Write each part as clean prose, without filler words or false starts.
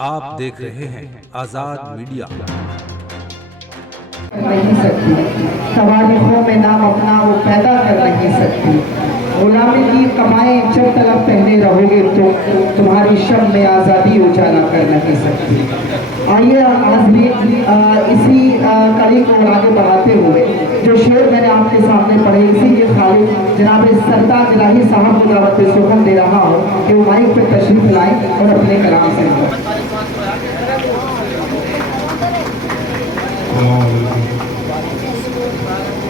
آپ دیکھ رہے ہیں آزاد میڈیا۔ نہیں سکتی تواریخوں میں نام اپنا وہ پیدا کر نہیں سکتی، غلامی کی کمائیں جب تک آپ پہنے رہو گے تو تمہاری شب میں آزادی اجالا کر نہیں سکتی۔ آئیے حاضرین، اسی کڑی کو آگے بڑھاتے ہوئے جو شعر میں نے آپ کے سامنے پڑھے، اسی کے خالق جناب سرتاج الہی صاحب کو دعوت سخن دے رہا ہوں کہ وہ مائک پہ تشریف لائیں اور اپنے کلام سے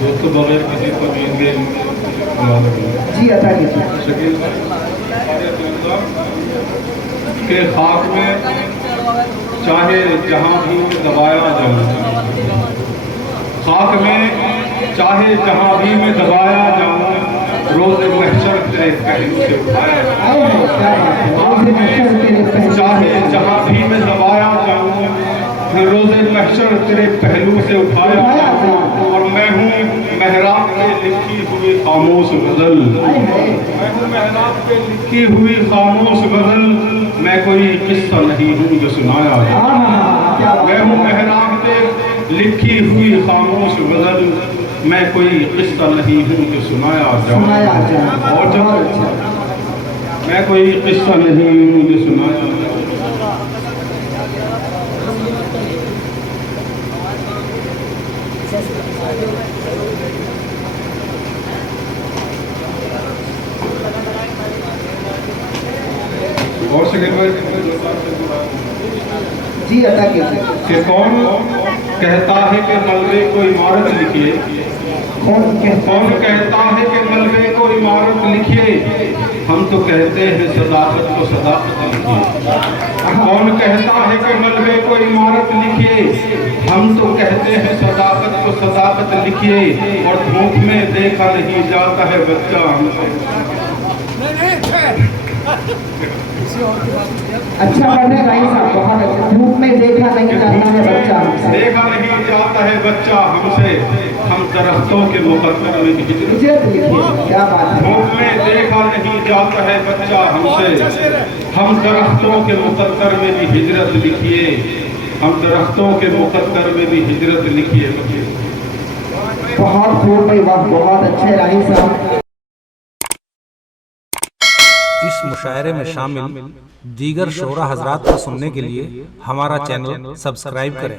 دوستو بغیر کسی تمید کے جی عطا کیجیے۔ شکیل کہ خاک میں چاہے جہاں بھی دبایا جاؤں، خاک میں چاہے جہاں بھی میں دبایا جاؤں، روز محشر تیرے پہلو سے اٹھایا جاؤں، چاہے جہاں بھی میں دبایا جاؤں، روز محشر تیرے پہلو سے اٹھایا جاؤں، اور میں ہوں محراب پہ لکھی ہوئی خاموش غزل، میں ہوں محراب پہ لکھی ہوئی خاموش غزل، میں کوئی قصہ نہیں ہوں جو سنایا جاؤں، میں ہوں محراب پہ لکھی ہوئی خاموش غزل، میں کوئی قصہ نہیں ہوں جو سنایا جاؤں، اور جب میں کوئی قصہ نہیں ہوں جو سنایا جاؤں۔ اور شکل بھائی جی عطا کیجیے۔ کہ کون کہتا ہے کہ ملبے کو عمارت لکھیے، کون کہتا ہے کہ ملبے کو عمارت لکھیے، ہم تو کہتے ہیں صداقت کو صداقت لکھیے، کون کہتا ہے کہ ملبے کو عمارت لکھیے، ہم تو کہتے ہیں صداقت کو صداقت لکھیے، اور دھوپ میں دیکھا نہیں جاتا ہے بچہ ہم سے۔ اچھا پڑھ رہے بھائی صاحب، بہت اچھا۔ دھوپ میں دیکھا نہیں جاتا ہے بچہ ہم سے، دیکھا نہیں جاتا ہے بچہ ہم سے، ہم درختوں کے مقدر میں ہجرت لکھیے۔ کیا بات ہے، دھوپ میں دیکھا نہیں جاتا ہے بچہ ہم سے، ہم درختوں کے مقدر میں بھی ہجرت لکھیے، ہم درختوں کے مقدر میں بھی ہجرت لکھیے۔ بہت خوب بھائی، بہت اچھے راہی صاحب۔ اس مشاعرے میں شامل دیگر شعراء حضرات کو سننے کے لیے ہمارا چینل سبسکرائب کریں۔